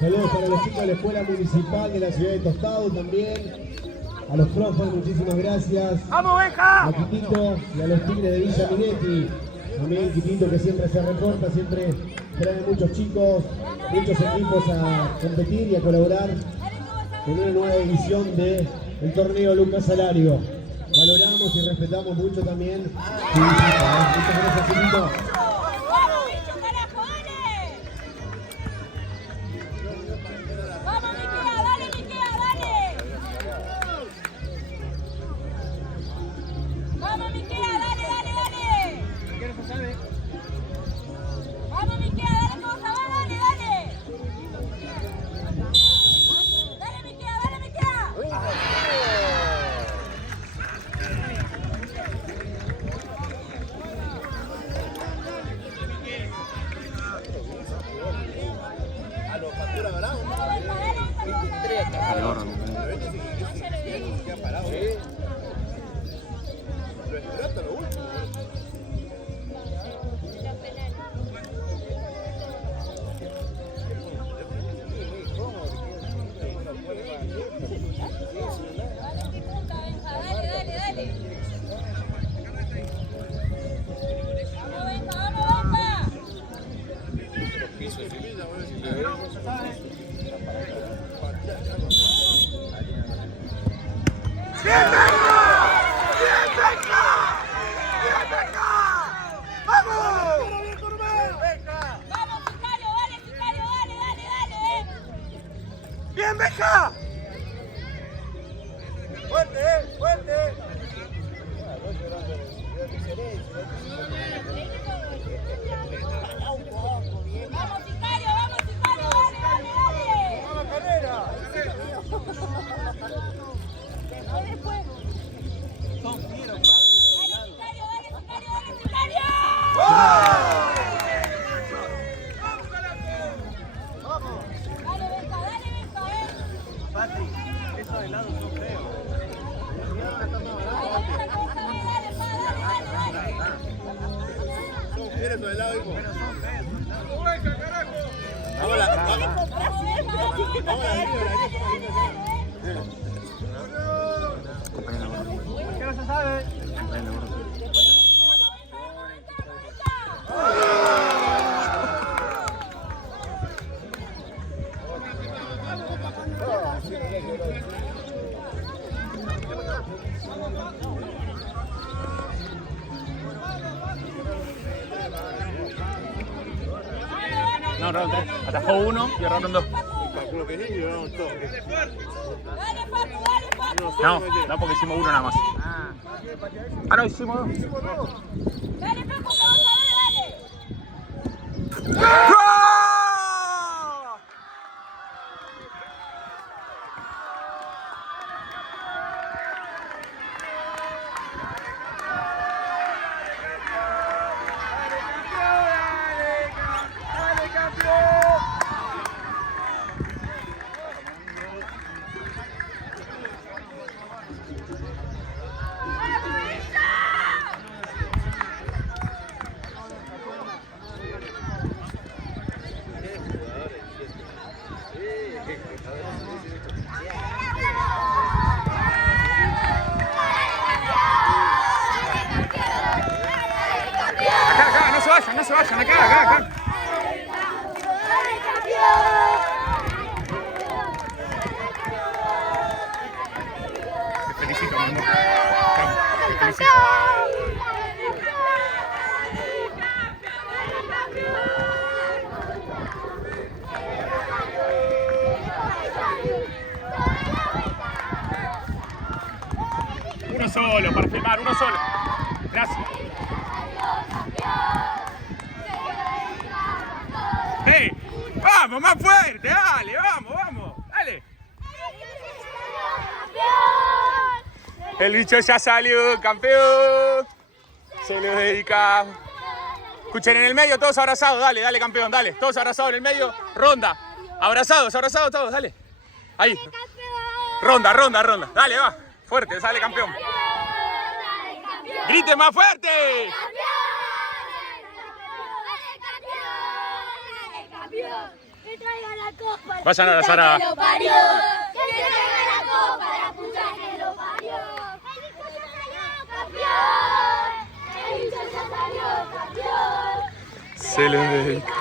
Saludos para los chicos de la Escuela Municipal de la Ciudad de Tostado también. A los profes, muchísimas gracias. ¡Vamos, Benja! A Quitito y a los Tigres de Villa Minetti. También Quitito, que siempre se reporta, siempre trae muchos chicos, muchos equipos a competir y a colaborar en una nueva edición del torneo Lucas Salario. Valoramos y respetamos mucho también su visita. Muchas gracias, Quitito. ¡Bien, Benja! ¡Fuerte, fuerte! ¡Vamos, Sicario, vamos, Sicario! ¡Dale, dale, dale! ¡Vamos, carrera! Dale, después. Son fieros, ¡Dale, Sicario, dale, Sicario, dale, Sicario! Dale, Benja, Patri, esos helados son feos. ¿Quieres tu helado, hijo? Pero son feos. Vamos a la ¿Qué no se sabe? No, round 3. Atajó uno y erraron 2. Calculo que sí, y llevaron todo. Dale, Papu, dale, Papu. No, porque hicimos uno nada más. Ah, no, hicimos 2. Dale, Papu, que vas a ver, dale. ¡Gol! Acá, no se vayan, acá. Te felicito, mi amor. Te felicito. Uno solo, para filmar, uno solo. Gracias. ¡Hey! ¡Vamos, más fuerte! ¡Dale, vamos! ¡Dale! El bicho ya salió, campeón. Se lo dedicamos. Escuchen, en el medio, todos abrazados. Dale, campeón, dale. Todos abrazados en el medio. Ronda. Abrazados todos, dale. Ahí. Ronda. Dale, va. Fuerte, sale campeón. ¡Grite más fuerte! ¡Que traiga la copa! Vayan a abrazar a... Que te traiga la copa, la puta que lo parió. El bicho ya salió campeón. El bicho ya salió campeón. Se lo dedica.